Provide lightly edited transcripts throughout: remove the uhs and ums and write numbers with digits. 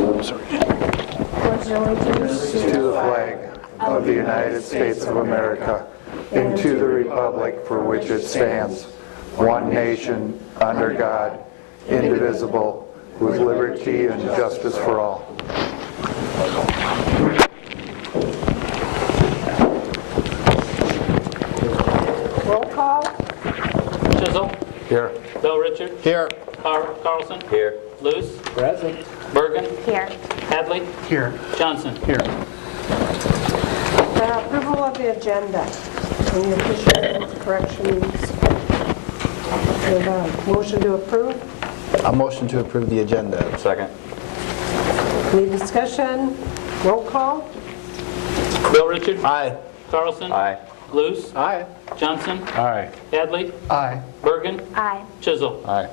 To the flag of the United States of America and to the republic for which it stands, one nation, under God, indivisible, with liberty and justice for all. Roll call. Chisholm. Here. Bell Richard. Here. Carlson. Here. Luce. Present. Bergen. Here. Hadley. Here. Johnson. Here. Approval of the agenda. Any additions, corrections? We have a motion to approve. A motion to approve the agenda. Second. Any discussion? Roll call. Bill Richard. Aye. Carlson. Aye. Luce. Aye. Johnson. Aye. Hadley. Aye. Bergen. Aye. Chisholm. Aye.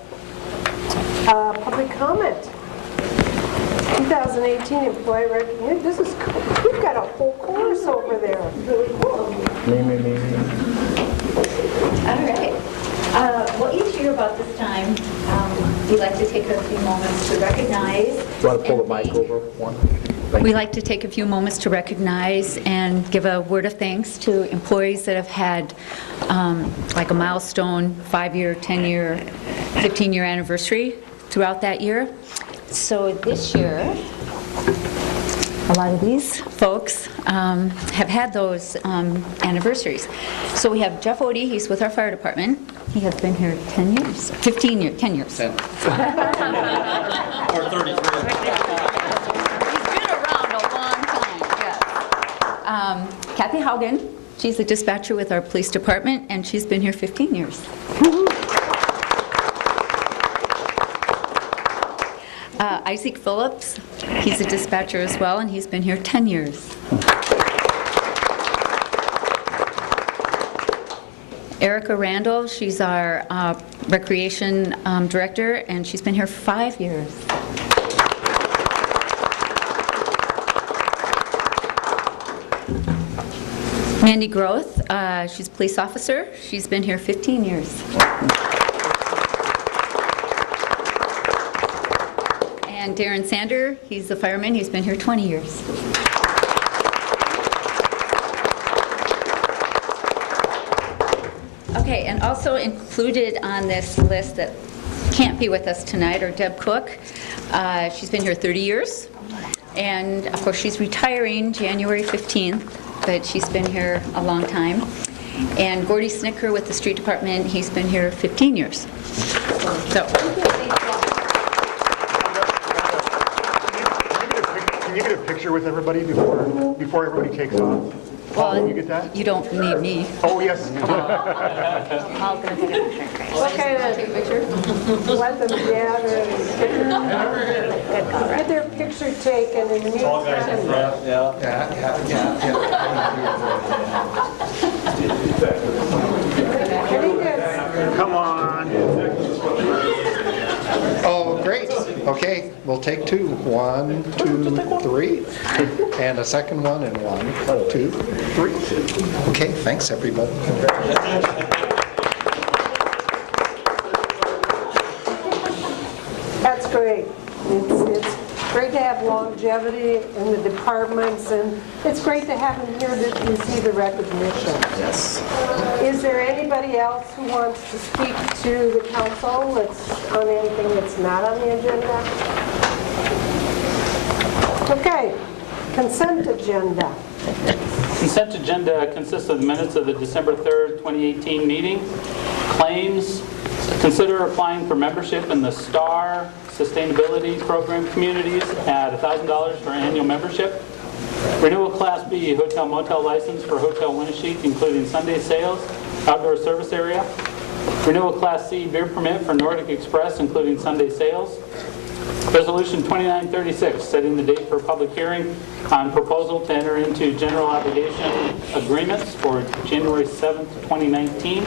Public comment. 2018 employee recognition. This is cool. We've got a whole course over there. Really cool. Me. All right. Well, each year about this time, we like to take a few moments to recognize. You want to pull the mic over one? We like to take a few moments to recognize and give a word of thanks to employees that have had like a milestone 5-year, 10-year, 15-year anniversary throughout that year. So this year, a lot of these folks have had those anniversaries. So we have Jeff Odie, he's with our fire department. He has been here 10 years, 15 years, 10 years. 10. Or 33. He's been around a long time, yes. Kathy Haugen, she's a dispatcher with our police department, and she's been here 15 years. Isaac Phillips, he's a dispatcher as well, and he's been here 10 years. Erica Randall, she's our recreation director, and she's been here 5 years. Mandy Groth, she's a police officer. She's been here 15 years. And Darren Sander, he's a fireman. He's been here 20 years. Okay, and also included on this list that can't be with us tonight are Deb Cook. She's been here 30 years. And of course, she's retiring January 15th, but she's been here a long time. And Gordy Snicker with the street department, he's been here 15 years. So. Can you get a picture with everybody before everybody takes off? Paul, can you get that? You don't need me. Oh, yes. Paul's going to take a picture. Okay, then. Take a picture? Let them gather and get their picture taken in the meantime. Come on. Oh, great. Okay, we'll take two. 1, 2, 3. And a second one, and 1, 2, 3. Okay, thanks, everybody. That's great. It's great to have longevity in the departments, and it's great to have them here to receive the recognition. Yes. Is there anybody else who wants to speak to the council that's on anything that's not on the agenda? Okay, consent agenda. Consent agenda consists of the minutes of the December 3rd, 2018 meeting. Claims. Consider applying for membership in the STAR Sustainability Program Communities at $1,000 for annual membership. Renewal Class B hotel motel license for Hotel Winneshiek, including Sunday sales, outdoor service area. Renewal Class C beer permit for Nordic Express, including Sunday sales. Resolution 2936, setting the date for public hearing on proposal to enter into general obligation agreements for January 7th, 2019.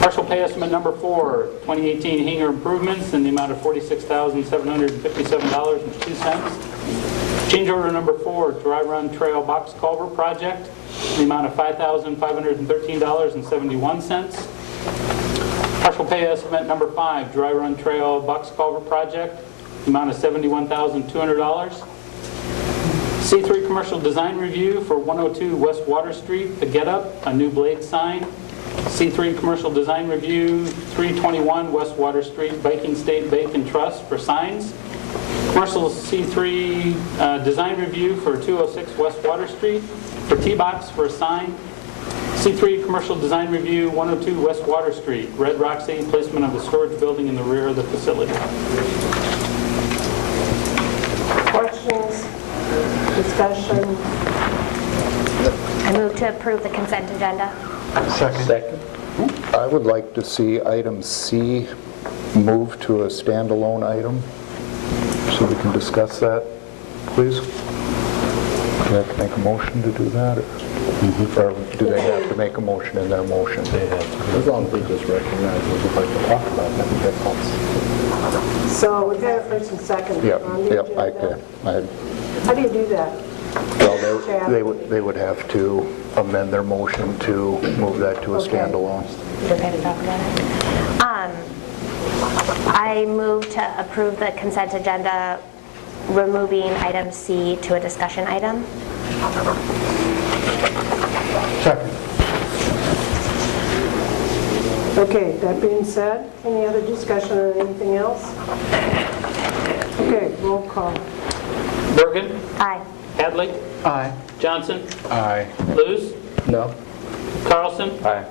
Partial pay estimate number 4, 2018 hangar improvements in the amount of $46,757.02. Change order number 4, dry run trail box culvert project in the amount of $5,513.71. Partial pay estimate number 5, dry run trail box culvert project the amount of $71,200. C3 commercial design review for 102 West Water Street, the Get Up, a new blade sign. C3 commercial design review, 321 West Water Street, Viking State Bank and Trust for signs. Commercial C3 design review for 206 West Water Street, for T-Box for a sign. C3 commercial design review, 102 West Water Street, Red Roxy, placement of the storage building in the rear of the facility. Questions? Discussion? I move to approve the consent agenda. Second. I would like to see item C move to a standalone item, so we can discuss that, please. Do they have to make a motion to do that? Or do they have to make a motion in their motion? They have to. As long as we just recognize what we'd like to talk about, I think that helps. So we've got a first and second Yep, on the yep, agenda. I How do you do that? well, they would have to amend their motion to move that to a Okay. standalone. You okay to talk about it? I move to approve the consent agenda, removing item C to a discussion item. Second. Okay, that being said, any other discussion or anything else? Okay, roll call. Bergen, Aye. Hadley, Aye. Johnson, Aye. Luz, No? Carlson, Aye.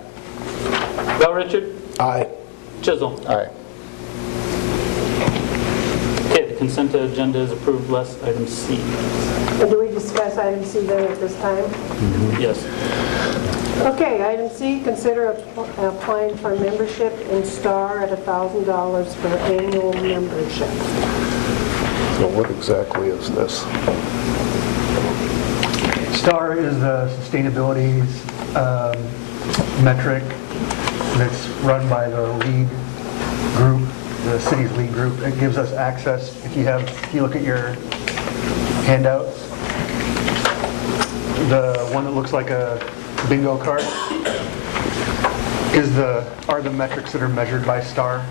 Bell Richard, Aye. Chisholm. Aye. Okay, the consent agenda is approved, less item C. And do we discuss item C then at this time? Yes. Okay, item C, consider applying for membership in STAR at $1,000 for annual membership. So what exactly is this? STAR is the sustainability metric that's run by the lead group, the city's lead group. It gives us access, if you look at your handouts, the one that looks like a bingo card are the metrics that are measured by STAR.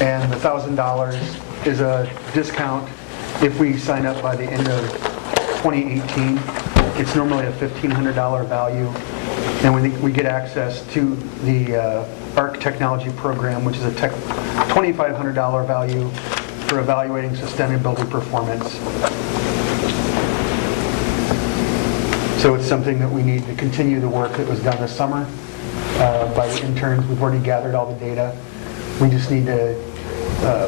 And the $1,000 is a discount if we sign up by the end of 2018. It's normally a $1,500 value, and we get access to the ARC technology program, which is a $2,500 value for evaluating sustainability performance. So it's something that we need to continue the work that was done this summer by the interns. We've already gathered all the data. We just need to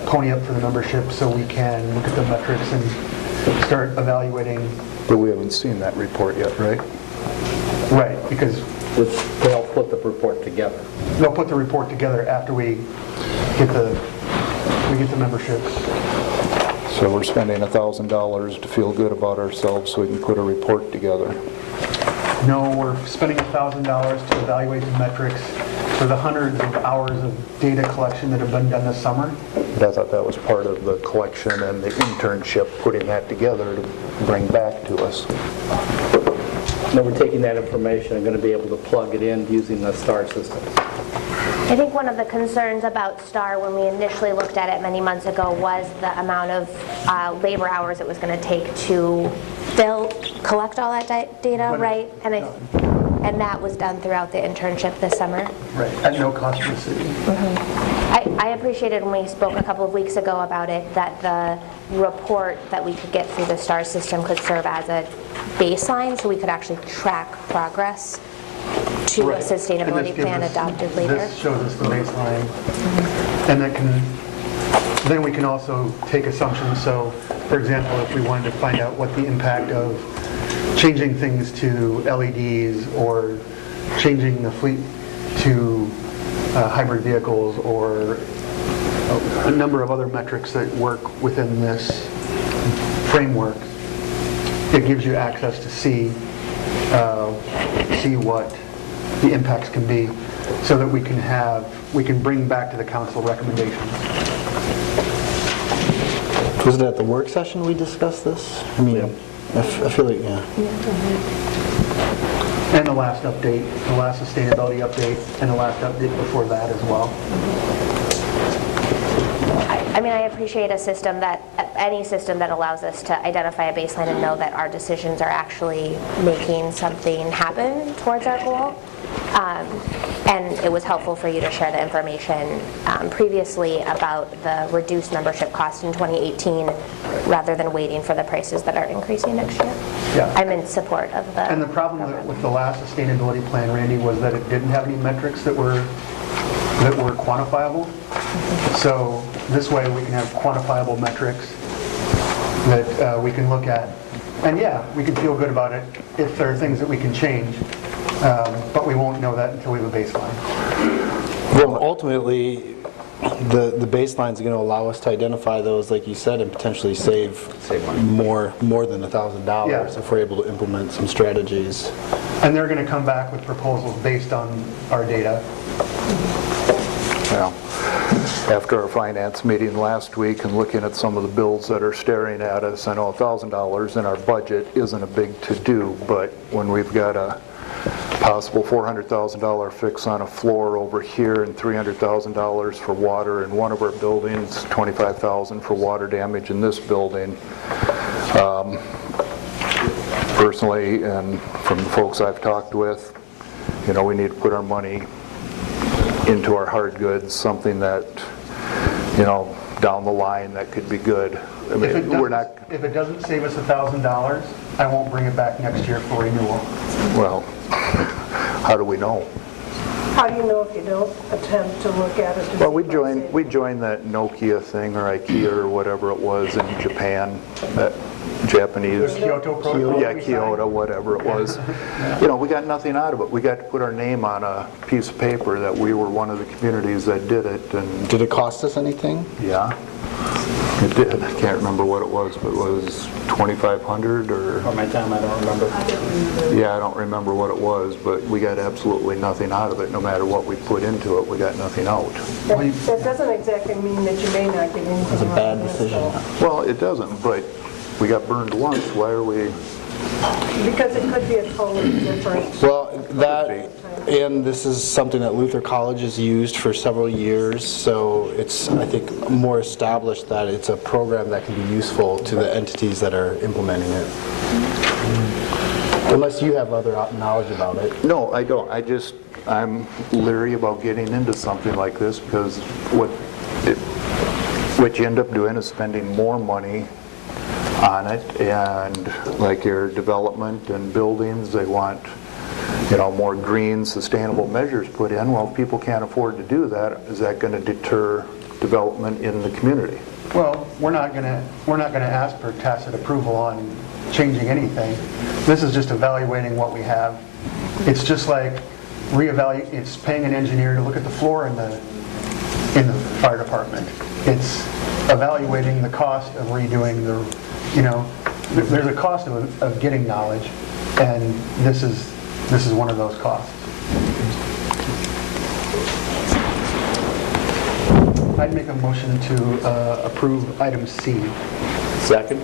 pony up for the membership so we can look at the metrics and start evaluating. But we haven't seen that report yet, right? Right, because They'll put the report together. they'll put the report together after we get the membership. So we're spending $1,000 to feel good about ourselves so we can put a report together. No, we're spending $1,000 to evaluate the metrics for the hundreds of hours of data collection that have been done this summer. But I thought that was part of the collection and the internship, putting that together to bring back to us. Now we're taking that information and going to be able to plug it in using the STAR system. I think one of the concerns about STAR when we initially looked at it many months ago was the amount of labor hours it was going to take to collect all that data, right? And that was done throughout the internship this summer. Right, at no cost to the city. I appreciated when we spoke a couple of weeks ago about it, that the report that we could get through the STAR system could serve as a baseline so we could actually track progress to a Right. And sustainability this gives plan us- adopted later. This shows us the baseline. And then we can also take assumptions. So, for example, if we wanted to find out what the impact of changing things to LEDs or changing the fleet to hybrid vehicles or a number of other metrics that work within this framework, it gives you access to see what the impacts can be so that we can bring back to the council recommendations. Was it at the work session we discussed this? I mean, I feel like, yeah. And the last update, the last sustainability update, and the last update before that as well. I mean, I appreciate any system that allows us to identify a baseline and know that our decisions are actually making something happen towards our goal. And it was helpful for you to share the information previously about the reduced membership cost in 2018 rather than waiting for the prices that are increasing next year. Yeah. I'm in support of the And the problem with the last sustainability plan, Randy, was that it didn't have any metrics that were quantifiable. So this way we can have quantifiable metrics that we can look at. And yeah, we can feel good about it if there are things that we can change, but we won't know that until we have a baseline. Well, ultimately, the baseline's going to allow us to identify those, like you said, and potentially save more than $1,000 Yeah. if we're able to implement some strategies. And they're going to come back with proposals based on our data. Well, after our finance meeting last week and looking at some of the bills that are staring at us, I know $1,000 in our budget isn't a big to-do, but when we've got a possible $400,000 fix on a floor over here and $300,000 for water in one of our buildings, $25,000 for water damage in this building. Personally, and from the folks I've talked with, we need to put our money into our hard goods, something that, down the line that could be good. I mean, If it doesn't save us $1,000, I won't bring it back next year for renewal. well, how do we know? How do you know if you don't attempt to look at it? Well, we joined that Nokia thing or IKEA or whatever it was in Japan, that Japanese. The Kyoto Protocol. Yeah, Kyoto, whatever it was. We got nothing out of it. We got to put our name on a piece of paper that we were one of the communities that did it, and Did it cost us anything? yeah, it did. I can't remember what it was, but it was $2,500 or. For my time, I don't remember. Yeah, I don't remember what it was, but we got absolutely nothing out of it. No matter what we put into it, we got nothing out. That doesn't exactly mean that you may not get anything. It's a out bad of this, decision. though. Well, it doesn't, but we got burned once. Why are we? Because it could be a totally different. Well, and this is something that Luther College has used for several years, so it's, I think, more established that it's a program that can be useful to the entities that are implementing it. Unless you have other knowledge about it. No, I don't. I'm leery about getting into something like this because what you end up doing is spending more money on it, and like your development and buildings, they want more green, sustainable measures put in. Well, if people can't afford to do that, is that going to deter development in the community? Well, we're not going to ask for tacit approval on changing anything. This is just evaluating what we have. It's just like it's paying an engineer to look at the floor in the fire department. It's evaluating the cost of redoing there's a cost of getting knowledge, and this is one of those costs. I'd make a motion to approve item C. Second?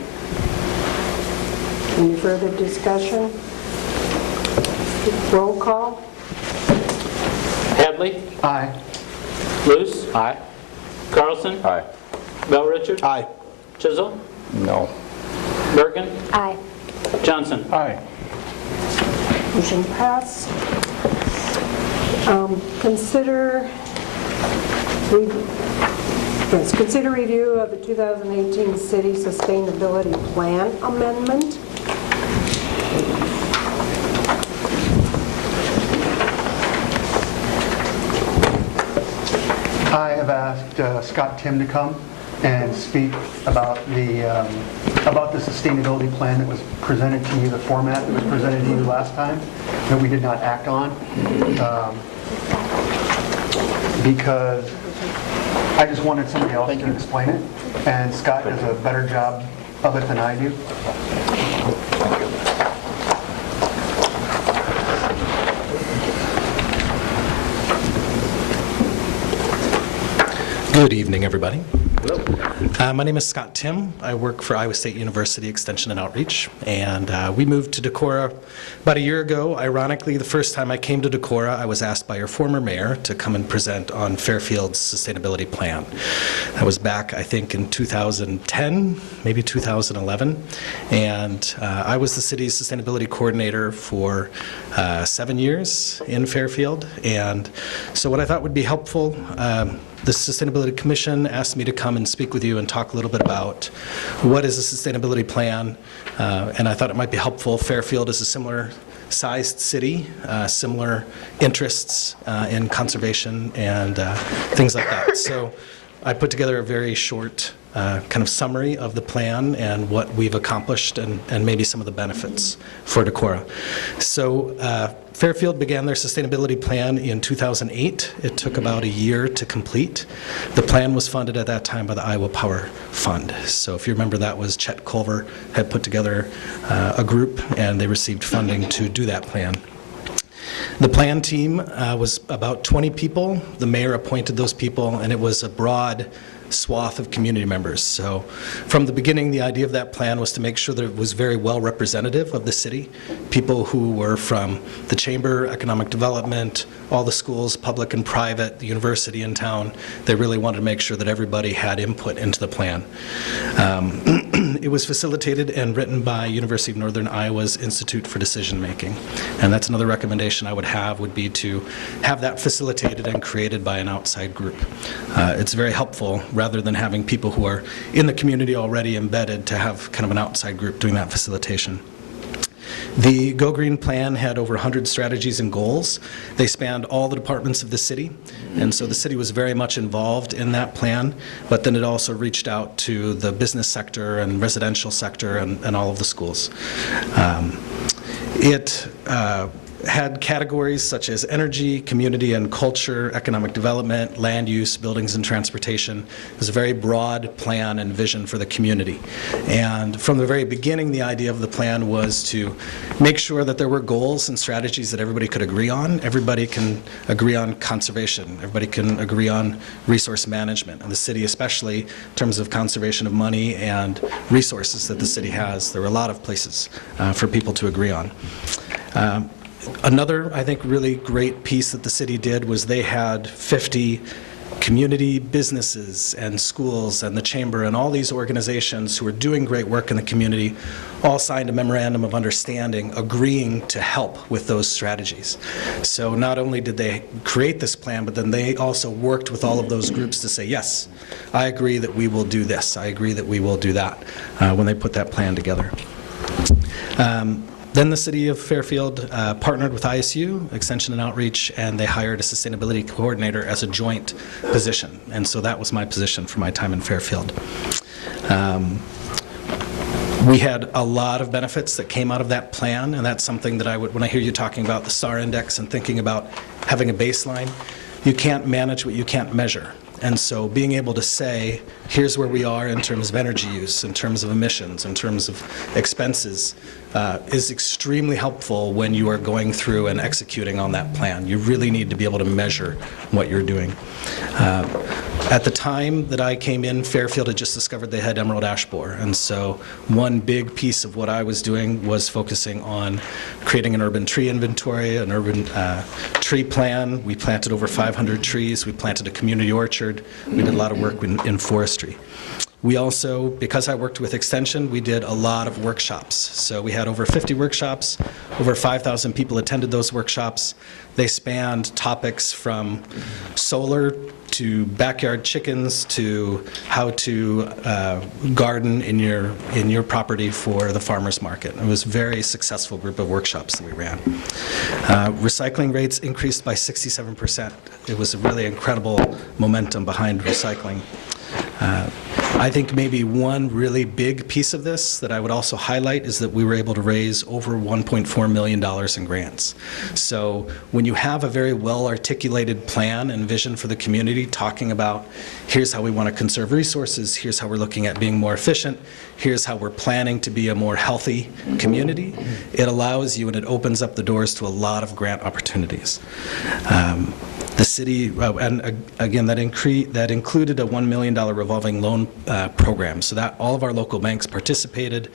Any further discussion? Roll call? Hadley? Aye. Luce? Aye. Carlson? Aye. Bell Richard? Aye. Chisholm? No. Bergen? Aye. Johnson? Aye. Motion passed. Consider review of the 2018 City Sustainability Plan Amendment. I have asked Scott Tim to come and speak about the sustainability plan that was presented to you, the format that was presented to you last time, that we did not act on, because I just wanted somebody else to explain it, and Scott does a better job of it than I do. Good evening, everybody. My name is Scott Tim. I work for Iowa State University Extension and Outreach, and we moved to Decorah about a year ago. Ironically, the first time I came to Decorah, I was asked by your former mayor to come and present on Fairfield's sustainability plan. That was back, I think, in 2010, maybe 2011, and I was the city's sustainability coordinator for 7 years in Fairfield, and so what I thought would be helpful, the Sustainability Commission asked me to come and speak with you and talk a little bit about what is a sustainability plan, and I thought it might be helpful. Fairfield is a similar sized city, similar interests in conservation and things like that. So I put together a very short kind of summary of the plan and what we've accomplished and maybe some of the benefits for Decorah. So Fairfield began their sustainability plan in 2008. It took about a year to complete. The plan was funded at that time by the Iowa Power Fund. So if you remember, that was Chet Culver had put together a group, and they received funding to do that plan. The plan team was about 20 people. The mayor appointed those people, and it was a broad swath of community members. So from the beginning, the idea of that plan was to make sure that it was very well representative of the city. People who were from the chamber, economic development, all the schools, public and private, the university in town, they really wanted to make sure that everybody had input into the plan. It was facilitated and written by University of Northern Iowa's Institute for Decision Making. And that's another recommendation I would have, would be to have that facilitated and created by an outside group. It's very helpful, rather than having people who are in the community already embedded, to have kind of an outside group doing that facilitation. The Go Green plan had over 100 strategies and goals. They spanned all the departments of the city, and so the city was very much involved in that plan, but then it also reached out to the business sector and residential sector and all of the schools. It had categories such as energy, community and culture, economic development, land use, buildings and transportation. It was a very broad plan and vision for the community. And from the very beginning, the idea of the plan was to make sure that there were goals and strategies that everybody could agree on. Everybody can agree on conservation. Everybody can agree on resource management. And the city, especially in terms of conservation of money and resources that the city has, there were a lot of places for people to agree on. Another, I think, really great piece that the city did was they had 50 community businesses and schools and the chamber and all these organizations who were doing great work in the community all signed a memorandum of understanding agreeing to help with those strategies. So not only did they create this plan, but then they also worked with all of those groups to say, yes, I agree that we will do this. I agree that we will do that when they put that plan together. Then the city of Fairfield partnered with ISU, Extension and Outreach, and they hired a sustainability coordinator as a joint position. And so that was my position for my time in Fairfield. We had a lot of benefits that came out of that plan, and that's something that I would, when I hear you talking about the STAR index and thinking about having a baseline, you can't manage what you can't measure. And so being able to say, here's where we are in terms of energy use, in terms of emissions, in terms of expenses, is extremely helpful when you are going through and executing on that plan. You really need to be able to measure what you're doing. At the time that I came in, Fairfield had just discovered they had emerald ash borer, and so one big piece of what I was doing was focusing on creating an urban tree inventory, an urban tree plan. We planted over 500 trees. We planted a community orchard. We did a lot of work in forestry. We also, because I worked with Extension, we did a lot of workshops. So we had over 50 workshops. Over 5,000 people attended those workshops. They spanned topics from solar to backyard chickens to how to garden in your property for the farmer's market. It was a very successful group of workshops that we ran. Recycling rates increased by 67%. It was a really incredible momentum behind recycling. I think maybe one really big piece of this that I would also highlight is that we were able to raise over $1.4 million in grants. So when you have a very well-articulated plan and vision for the community, talking about here's how we want to conserve resources, here's how we're looking at being more efficient, here's how we're planning to be a more healthy community, it allows you and it opens up the doors to a lot of grant opportunities. The city, again, that included a $1 million revolving loan program, so that all of our local banks participated,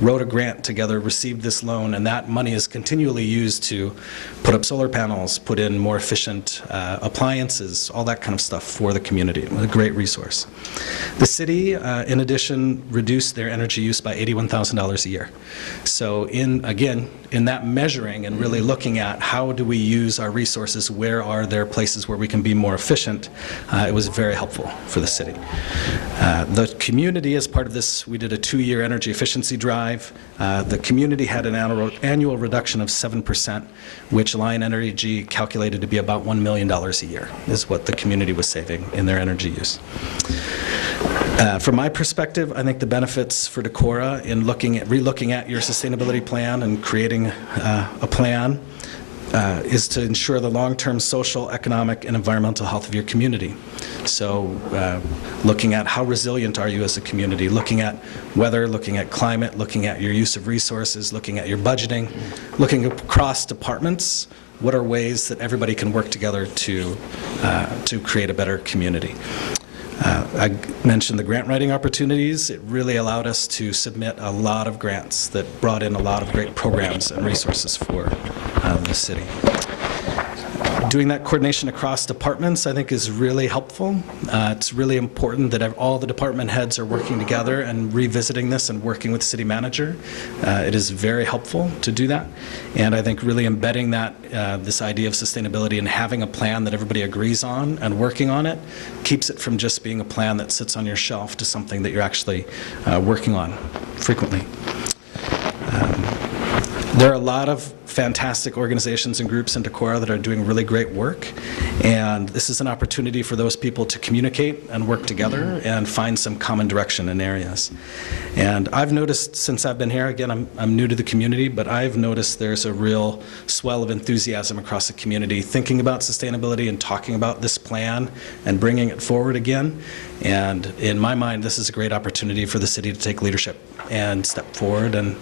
wrote a grant together, received this loan, and that money is continually used to put up solar panels, put in more efficient appliances, all that kind of stuff for the community. It was a great resource. The city, in addition, reduced their energy use by $81,000 a year. So again, in that measuring and really looking at how do we use our resources, where are there places where we can be more efficient, it was very helpful for the city. The community, as part of this, we did a 2-year energy efficiency drive. The community had an annual reduction of 7%, which Lion Energy calculated to be about $1 million a year, is what the community was saving in their energy use. From my perspective, I think the benefits for Decorah in relooking at your sustainability plan and creating a plan is to ensure the long-term social, economic, and environmental health of your community. So looking at how resilient are you as a community, looking at weather, looking at climate, looking at your use of resources, looking at your budgeting, looking across departments, what are ways that everybody can work together to create a better community. I mentioned the grant writing opportunities. It really allowed us to submit a lot of grants that brought in a lot of great programs and resources for the city. Doing that coordination across departments, I think, is really helpful. It's really important that all the department heads are working together and revisiting this and working with the city manager. It is very helpful to do that. And I think really embedding that, this idea of sustainability and having a plan that everybody agrees on and working on it keeps it from just being a plan that sits on your shelf to something that you're actually working on frequently. There are a lot of fantastic organizations and groups in Decorah that are doing really great work, and this is an opportunity for those people to communicate and work together and find some common direction in areas. And I've noticed since I've been here, again, I'm new to the community, but I've noticed there's a real swell of enthusiasm across the community thinking about sustainability and talking about this plan and bringing it forward again. And in my mind, this is a great opportunity for the city to take leadership and step forward and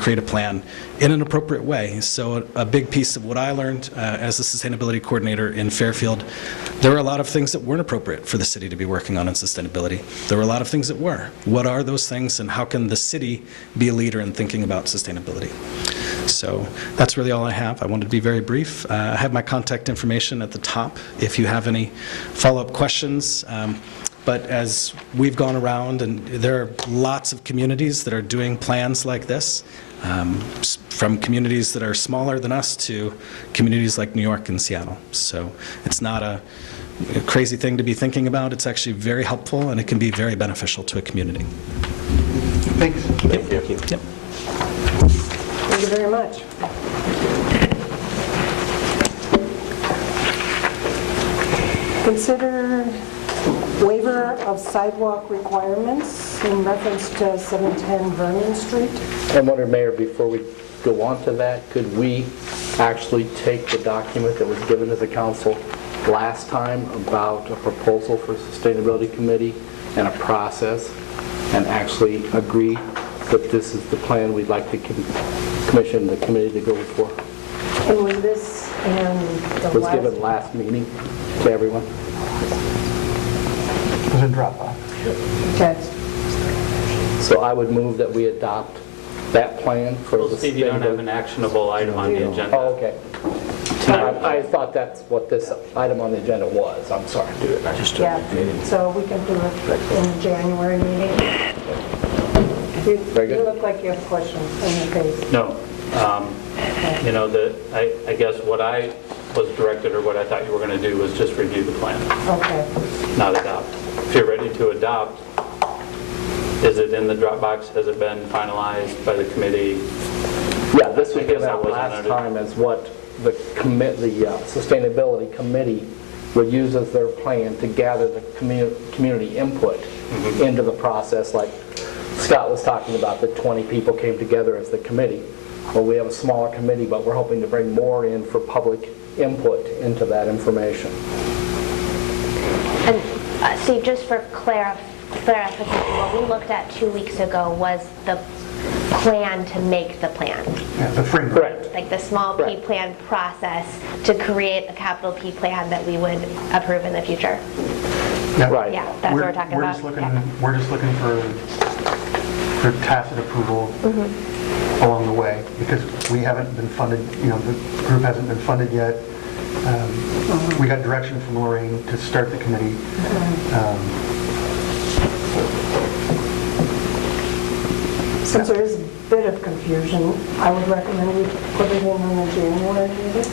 create a plan in an appropriate way. So a big piece of what I learned as a sustainability coordinator in Fairfield, there were a lot of things that weren't appropriate for the city to be working on in sustainability. There were a lot of things that were. What are those things, and how can the city be a leader in thinking about sustainability? So that's really all I have. I wanted to be very brief. I have my contact information at the top if you have any follow-up questions. But as we've gone around, and there are lots of communities that are doing plans like this, from communities that are smaller than us to communities like New York and Seattle. So it's not a crazy thing to be thinking about. It's actually very helpful, and it can be very beneficial to a community. Thanks. Thank you. Yep. Thank you very much. Consider waiver of sidewalk requirements in reference to 710 Vernon Street. I wonder, Mayor, before we go on to that, could we actually take the document that was given to the council last time about a proposal for Sustainability Committee and a process, and actually agree that this is the plan we'd like to commission the committee to go for? And was this in the It was last? given last meeting to everyone. It was in Dropbox. Okay. So I would move that we adopt that plan for the Steve, you don't have an actionable item on the agenda. Oh, okay. I thought that's what this item on the agenda was. I'm sorry. Yeah, so we can do it in the January meeting. Very good. You look like you have questions on your face. No. You know, I guess what I was directed, or what I thought you were going to do, was just review the plan, Okay. not adopt. If you're ready to adopt, is it in the Dropbox? Has it been finalized by the committee? Yeah, this was I guess given I out wasn't last under- time as what the Sustainability Committee would use as their plan to gather the community input into the process. Like Scott was talking about, that 20 people came together as the committee. Well, we have a smaller committee, but we're hoping to bring more in for public input into that information. And Steve, just for clarification, what we looked at 2 weeks ago was the plan to make the plan. Yeah, the framework. Correct. Like the small P Correct. plan process to create a capital P plan that we would approve in the future. Yeah. Right. Yeah, that's what we're talking about. Yeah. We're just looking for tacit approval along the way, because we haven't been funded, the group hasn't been funded yet. We got direction from Lorraine to start the committee. Since there is a bit of confusion, I would recommend we put it in on the January meeting.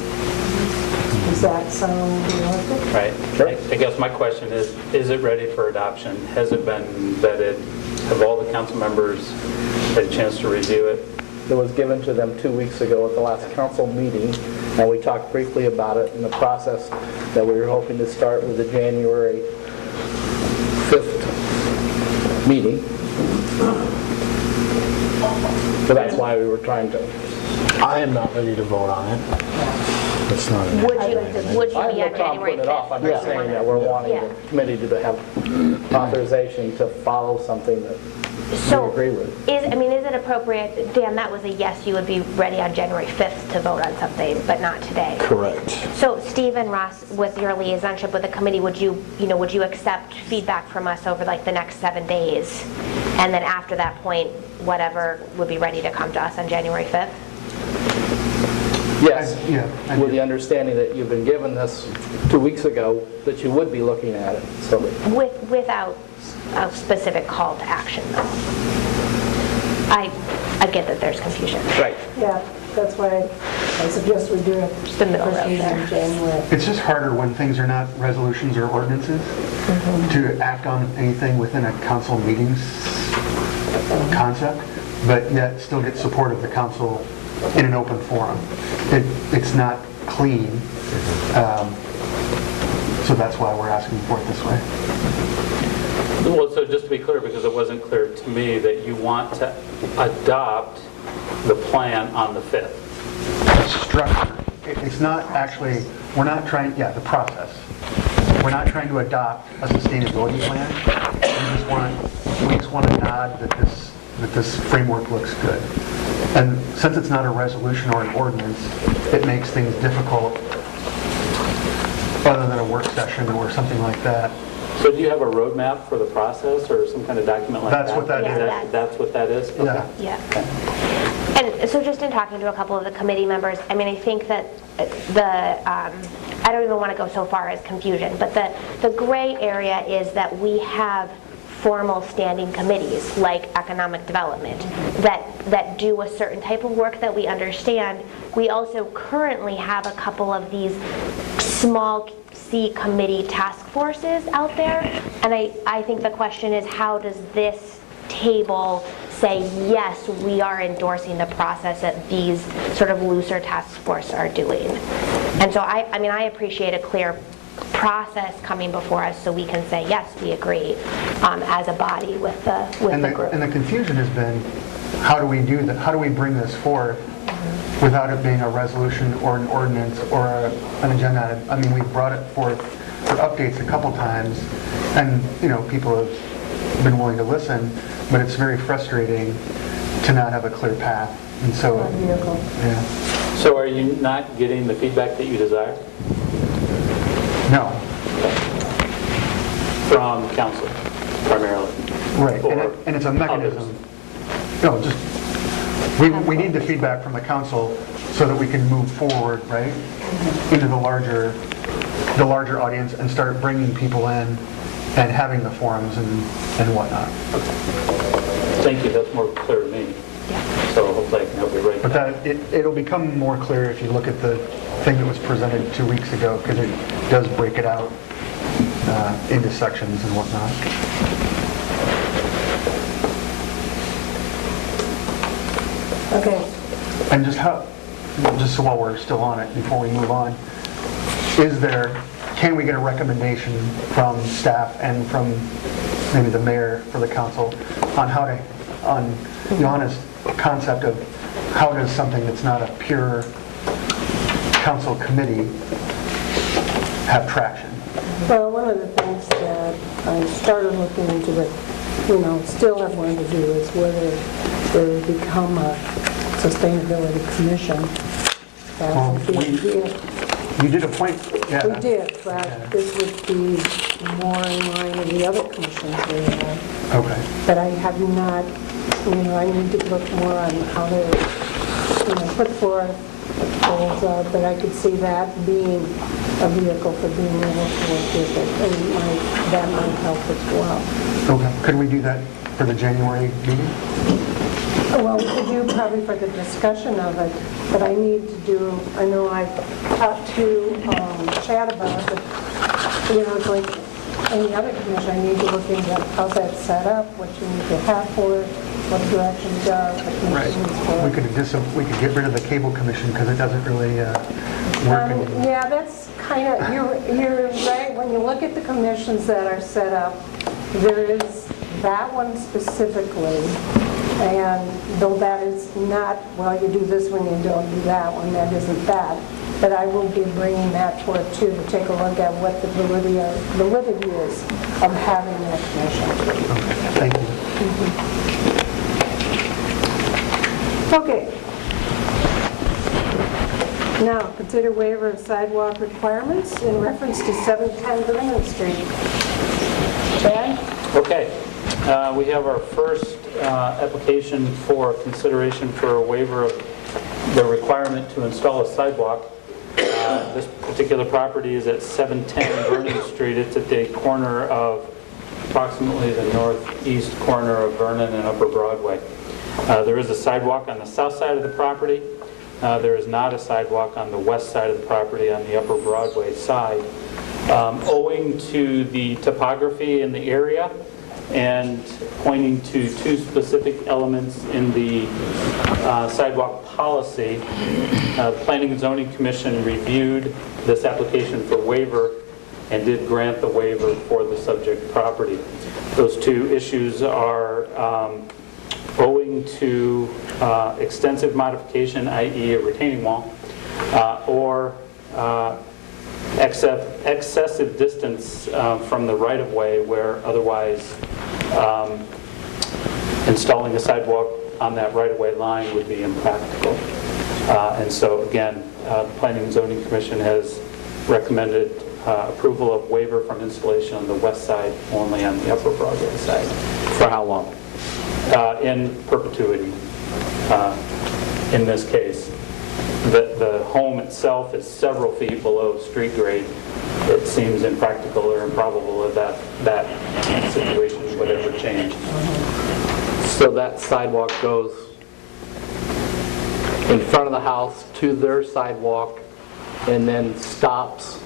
Does that sound realistic? Right. I guess my question is it ready for adoption? Has it been vetted? Have all the council members had a chance to review it? It was given to them 2 weeks ago at the last council meeting, and we talked briefly about it in the process that we were hoping to start with the January 5th meeting. So that's why we were trying to. I am not ready to vote on it. It's not. Would you I have be no on problem January putting it off. I'm 5th? just saying that we're wanting Yeah. the committee to have authorization to follow something that So, we agree with. is it appropriate, Dan, that was a yes, you would be ready on January 5th to vote on something, but not today? Correct. So Steve and Ross, with your liaisonship with the committee, would you accept feedback from us over like the next 7 days? And then after that point, whatever would be ready to come to us on January 5th? Yes, Yeah, I with do. the understanding that you've been given this 2 weeks ago, that you would be looking at it, so that Without a specific call to action, though. I get that there's confusion. Right. Yeah, that's why I suggest we do it Just the middle road in there. January. It's just harder when things are not resolutions or ordinances to act on anything within a council meetings concept, but yet still get support of the council in an open forum. It's not clean, so that's why we're asking for it this way. Well, so just to be clear, because it wasn't clear to me that you want to adopt the plan on the 5th. Structure. It's not actually, we're not trying, the process. We're not trying to adopt a sustainability plan. We just want to nod that this framework looks good. And since it's not a resolution or an ordinance, it makes things difficult other than a work session or something like that. So do you have a roadmap for the process or some kind of document like that? That's what that is. That's what that is? Yeah. Yeah. And so just in talking to a couple of the committee members, I think that I don't even want to go so far as confusion, but the gray area is that we have formal standing committees like economic development that do a certain type of work that we understand. We also currently have a couple of these small C committee task forces out there, and I think the question is, how does this table say, yes, we are endorsing the process that these sort of looser task forces are doing? And so I appreciate a clear process coming before us so we can say, yes, we agree as a body with the group. And the confusion has been, how do we do that? How do we bring this forth without it being a resolution or an ordinance or an agenda item? We've brought it forth for updates a couple times, and people have been willing to listen, but it's very frustrating to not have a clear path. And so, yeah. So are you not getting the feedback that you desire No. from council primarily? Right, Or and it's a mechanism. others? We need the feedback from the council so that we can move forward, right, into the larger audience and start bringing people in and having the forums and whatnot. Thank you, that's more clear to me. So hopefully I can help you right. But it'll become more clear if you look at the thing that was presented 2 weeks ago, because it does break it out into sections and whatnot. Okay, And just so while we're still on it, before we move on, can we get a recommendation from staff and from maybe the mayor for the council on Johanna's concept of how does something that's not a pure council committee have traction? well, one of the things that I started looking into it, still have one to do, is whether there would become a sustainability commission. That would be a deal. You did appoint, yeah. We did, but this would be more in line with the other commissions we have. Okay. But I have not, I need to look more on how they're, put forth goals are, but I could see that being a vehicle for being able to work with it, and that might help as well. Okay. Could we do that for the January meeting? Well, we could do probably for the discussion of it, but I need to do, I know I've talked to Chad about it, but, it's like any other commission, I need to look into how's that set up, what you need to have for it, what directions are, what commissions for We it. we could get rid of the cable commission because it doesn't really work anymore. Yeah, that's kind of, you're right, when you look at the commissions that are set up, there is that one specifically, and though that is not, well, you do this one, you don't do that one, that isn't that. But I will be bringing that forth too, to take a look at what the validity is of having that commission. Thank you. Okay. Now, consider waiver of sidewalk requirements in reference to 710 Vernon Street. Chad? Okay, we have our first application for consideration for a waiver of the requirement to install a sidewalk. This particular property is at 710 Vernon Street. It's at the corner of approximately the northeast corner of Vernon and Upper Broadway. There is a sidewalk on the south side of the property. There is not a sidewalk on the west side of the property on the Upper Broadway side. Owing to the topography in the area and pointing to two specific elements in the sidewalk policy, the Planning and Zoning Commission reviewed this application for waiver and did grant the waiver for the subject property. Those two issues are owing to extensive modification, i.e. a retaining wall, or excessive distance from the right-of-way where otherwise installing a sidewalk on that right-of-way line would be impractical. And so again, the Planning and Zoning Commission has recommended approval of waiver from installation on the west side, only on the Upper Broadway side. For how long? In perpetuity, in this case. The home itself is several feet below street grade. It seems impractical or improbable that that situation would ever change. So that sidewalk goes in front of the house to their sidewalk and then stops,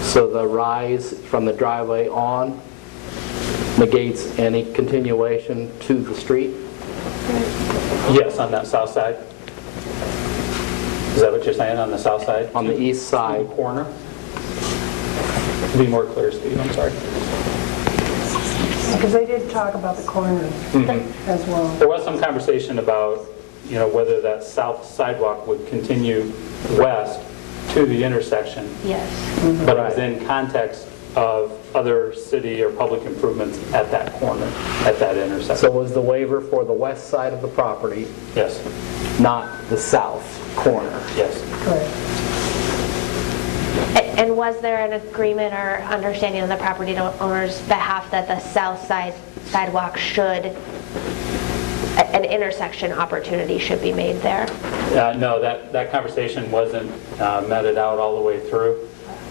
so the rise from the driveway on negates any continuation to the street? Yes, on that south side. Is that what you're saying, on the south side? On the east side. Corner? Be more clear, Steve, I'm sorry. Because they did talk about the corner as well. There was some conversation about, whether that south sidewalk would continue west to the intersection. Yes. But it was in context of other city or public improvements at that corner, at that intersection. So was the waiver for the west side of the property, Yes, not the south corner? yes. Correct. And was there an agreement or understanding on the property owner's behalf that the south side sidewalk an intersection opportunity should be made there? No, that conversation wasn't meted out all the way through.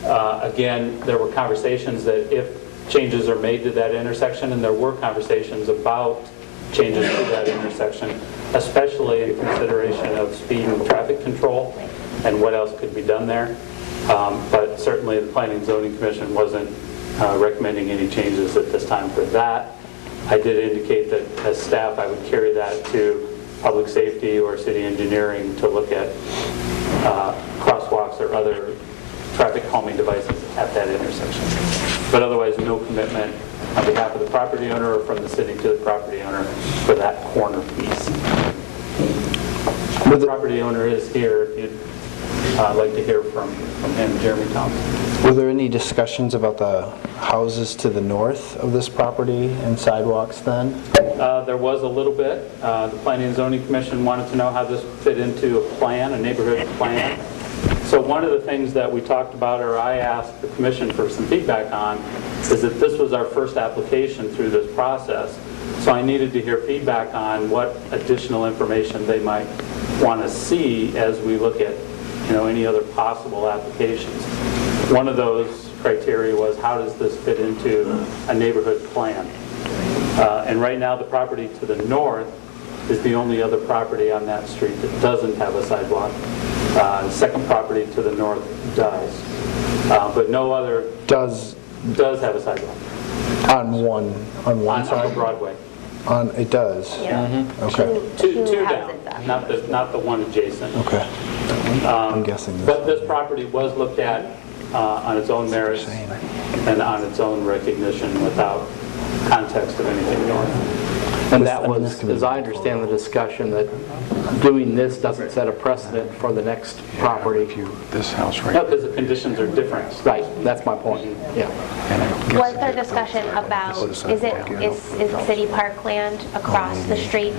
Again, there were conversations that if changes are made to that intersection, and there were conversations about changes to that intersection, especially in consideration of speed and traffic control and what else could be done there. But certainly the Planning and Zoning Commission wasn't recommending any changes at this time for that. I did indicate that as staff I would carry that to public safety or city engineering to look at crosswalks or other traffic calming devices at that intersection. But otherwise, no commitment on behalf of the property owner or from the city to the property owner for that corner piece. The property owner is here if you'd I'd like to hear from him, Jeremy Thompson. Were there any discussions about the houses to the north of this property and sidewalks then? There was a little bit. The Planning and Zoning Commission wanted to know how this fit into a plan, a neighborhood plan. So one of the things that we talked about, or I asked the commission for some feedback on, is that this was our first application through this process. So I needed to hear feedback on what additional information they might want to see as we look at, any other possible applications. One of those criteria was, how does this fit into a neighborhood plan? And right now, the property to the north is the only other property on that street that doesn't have a sidewalk. The second property to the north does, but no other Does have a sidewalk on one on side? Broadway. It does? Yeah. Okay, Two down, houses up. not the one adjacent. okay. I'm guessing this. But this property was looked at on its own merits and on its own recognition without context of anything north. And that was, as I understand the discussion, that doing this doesn't set a precedent for the next property. This house right No, because the conditions are different. Right, that's my point, yeah. Was there discussion about, is city parkland across the street?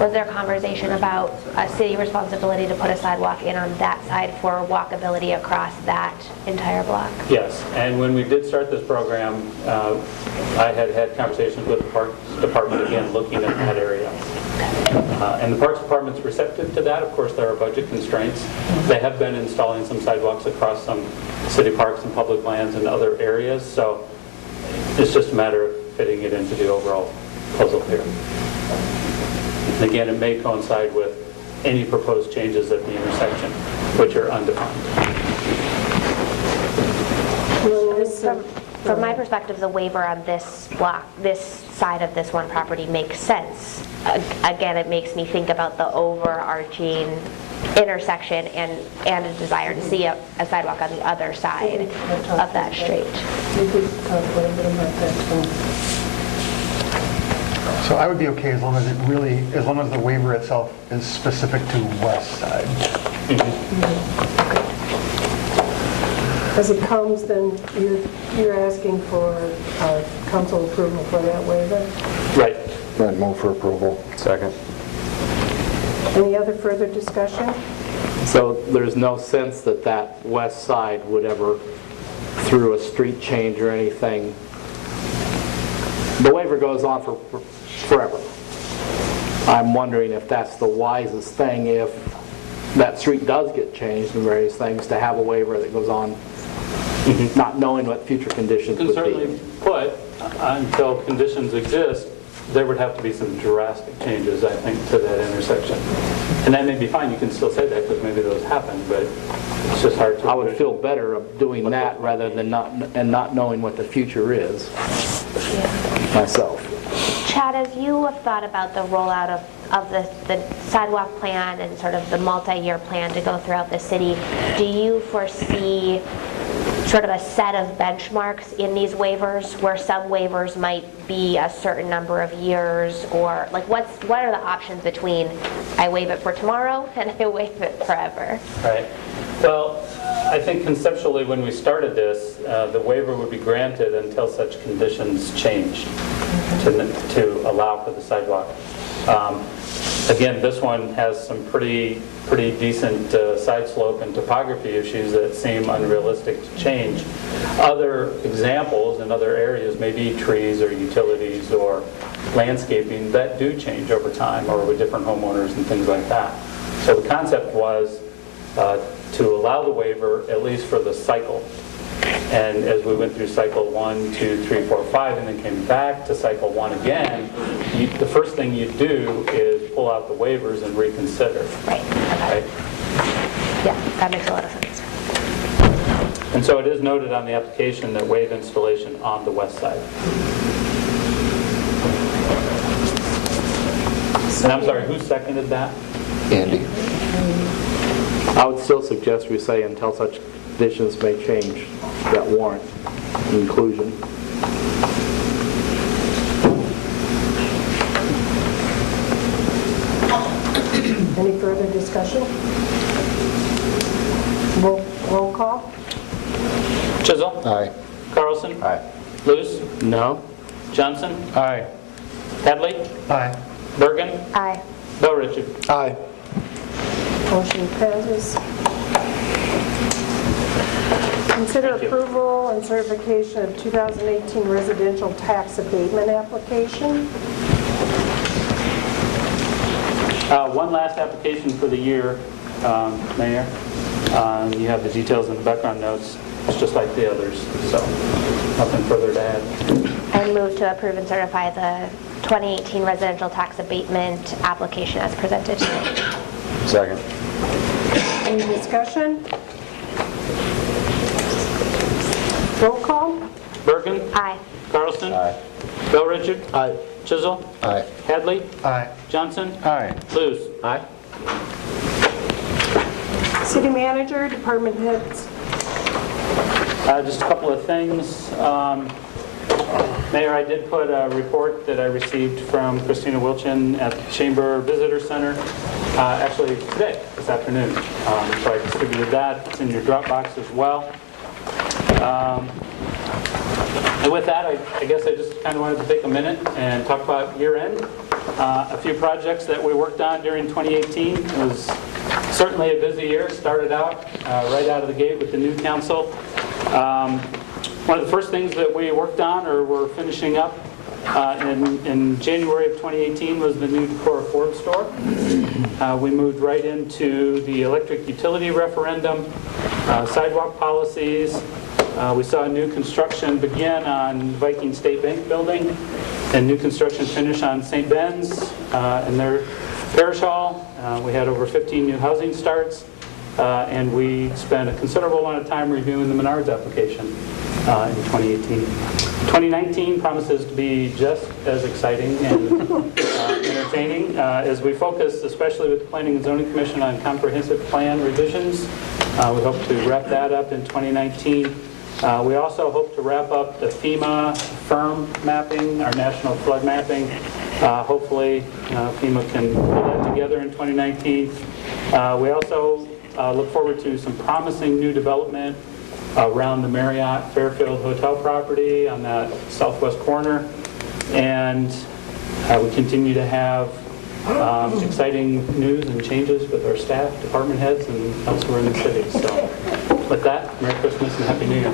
Was there conversation about a city responsibility to put a sidewalk in on that side for walkability across that entire block? Yes, and when we did start this program, I had conversations with the Parks Department, again, looking at that area. And the Parks Department's receptive to that. Of course, there are budget constraints. They have been installing some sidewalks across some city parks and public lands and other areas, so it's just a matter of fitting it into the overall puzzle here. And again, it may coincide with any proposed changes at the intersection, which are undefined. From my perspective, the waiver on this block, this side of this one property makes sense. Again, it makes me think about the overarching intersection and a desire to see a sidewalk on the other side of that street. We could talk a little bit about that too. So I would be okay as long as the waiver itself is specific to west side. As it comes, then you're asking for council approval for that waiver. Right. Right, move for approval. Second. Any other further discussion? So there's no sense that that west side would ever, through a street change or anything, the waiver goes on for forever. I'm wondering if that's the wisest thing, if that street does get changed and various things, to have a waiver that goes on, not knowing what future conditions You can would be. certainly put, until conditions exist, there would have to be some drastic changes, I think, to that intersection. And that may be fine, you can still say that, because maybe those happen, but it's just hard to... I would feel better of doing that rather than not knowing what the future is myself. Chad, as you have thought about the rollout of the sidewalk plan and sort of the multi-year plan to go throughout the city, do you foresee sort of a set of benchmarks in these waivers, where some waivers might be a certain number of years, or like what are the options between I waive it for tomorrow and I waive it forever? Right. Well, I think conceptually when we started this, the waiver would be granted until such conditions changed to allow for the sidewalk. Again, this one has some pretty decent side slope and topography issues that seem unrealistic to change. Other examples in other areas may be trees or utilities or landscaping that do change over time, or with different homeowners and things like that. So the concept was to allow the waiver at least for the cycle. And as we went through cycle 1, 2, 3, 4, 5, and then came back to cycle 1 again, the first thing you do is pull out the waivers and reconsider. Right. Right? Yeah, that makes a lot of sense. And so it is noted on the application that waive installation on the west side. And I'm sorry, who seconded that? Andy. I would still suggest we say until such conditions may change that warrant inclusion. Any further discussion? Roll call? Chisholm? Aye. Carlson? Aye. Luce? No? Johnson? Aye. Headley? Aye. Bergen? Aye. Bell Richard? Aye. Motion passes. Consider Thank you. approval and certification of 2018 residential tax abatement application. One last application for the year, Mayor. You have the details in the background notes. It's just like the others, so nothing further to add. I move to approve and certify the 2018 residential tax abatement application as presented tonight. Second. Any discussion? Roll call? Bergen? Aye. Carlson? Aye. Bell Richard? Aye. Chisholm? Aye. Hadley? Aye. Johnson? Aye. Luce? Aye. City manager, department heads. Just a couple of things. Mayor, I did put a report that I received from Christina Wilchin at the Chamber Visitor Center, actually today, this afternoon. So I distributed that. It's in your Dropbox as well. And with that, I guess I just kind of wanted to take a minute and talk about year end. A few projects that we worked on during 2018. It was certainly a busy year. Started out right out of the gate with the new council. One of the first things that we worked on or were finishing up in January of 2018 was the new Decorah Ford store. We moved right into the electric utility referendum, sidewalk policies. We saw new construction begin on Viking State Bank building and new construction finish on St. Ben's and their parish hall. We had over 15 new housing starts. And we spent a considerable amount of time reviewing the Menards application in 2018. 2019 promises to be just as exciting and entertaining as we focus, especially with the Planning and Zoning Commission, on comprehensive plan revisions. We hope to wrap that up in 2019. We also hope to wrap up the FEMA firm mapping, our national flood mapping. Hopefully FEMA can pull that together in 2019. We also look forward to some promising new development around the Marriott Fairfield Hotel property on that southwest corner. And we continue to have exciting news and changes with our staff, department heads, and elsewhere in the city. So with that, Merry Christmas and Happy New Year.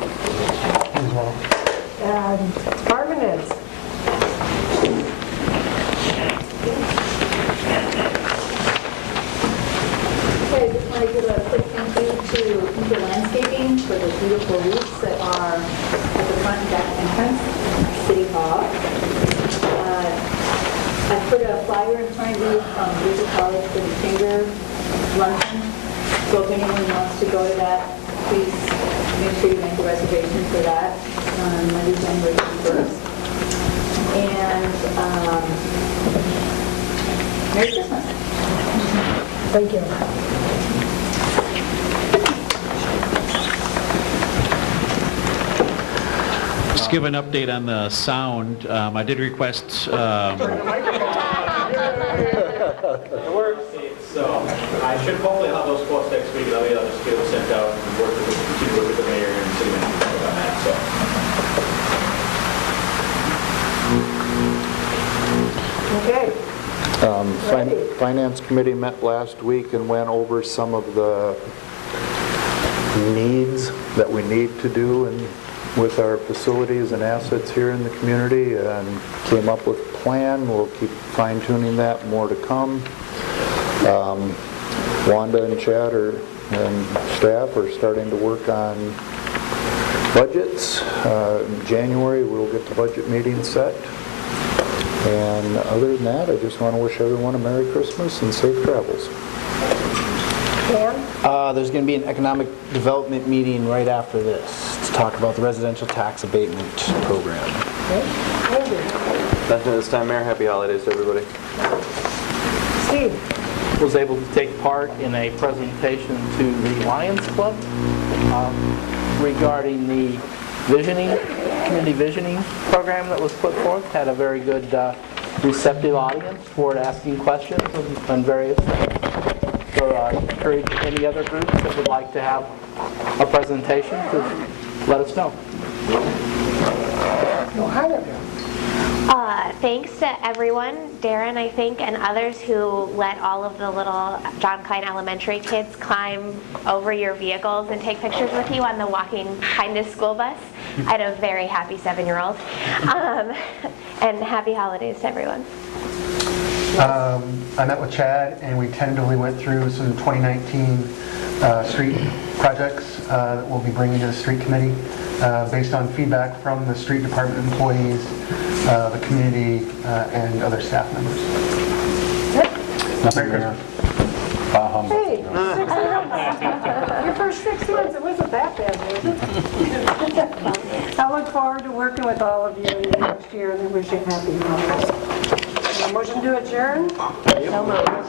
As well. Department heads. Okay, I just want to give a quick thank you to Inter Landscaping for the beautiful roofs that are at the front and back entrance at City Hall. I put a flyer in front of you from Decorah College for the Chamber luncheon. So if anyone wants to go to that, please make sure you make a reservation for that on Monday, January 1st. And Merry Christmas. Thank you. Just give an update on the sound. I did request, It works. So I should hopefully have those quotes next week. I'll just get them sent out and continue to work with the mayor and city manager on that. Okay. Finance Committee met last week and went over some of the needs that we need to do with our facilities and assets here in the community, and came up with a plan. We'll keep fine-tuning that, more to come. Wanda and Chad and staff are starting to work on budgets. In January, we'll get the budget meeting set. And other than that, I just want to wish everyone a Merry Christmas and safe travels. Dan? There's going to be an economic development meeting right after this to talk about the residential tax abatement program. Andy? Nothing at this time, Mayor. Happy holidays to everybody. Steve? Was able to take part in a presentation to the Lions Club regarding the community visioning program that was put forth. Had a very good receptive audience toward asking questions on various things. So I encourage any other groups that would like to have a presentation to let us know. Thanks to everyone, Darren, I think, and others who let all of the little John Klein Elementary kids climb over your vehicles and take pictures with you on the Walking Kindness school bus. I had a very happy 7-year-old. And happy holidays to everyone. I met with Chad, and we tentatively went through some 2019 street projects that we'll be bringing to the street committee based on feedback from the street department employees, the community, and other staff members. Merry Christmas. Hey, 6 months. Your first 6 months, it wasn't that bad, was it? I look forward to working with all of you next year, and I wish you happy holidays. Motion to adjourn? So moved.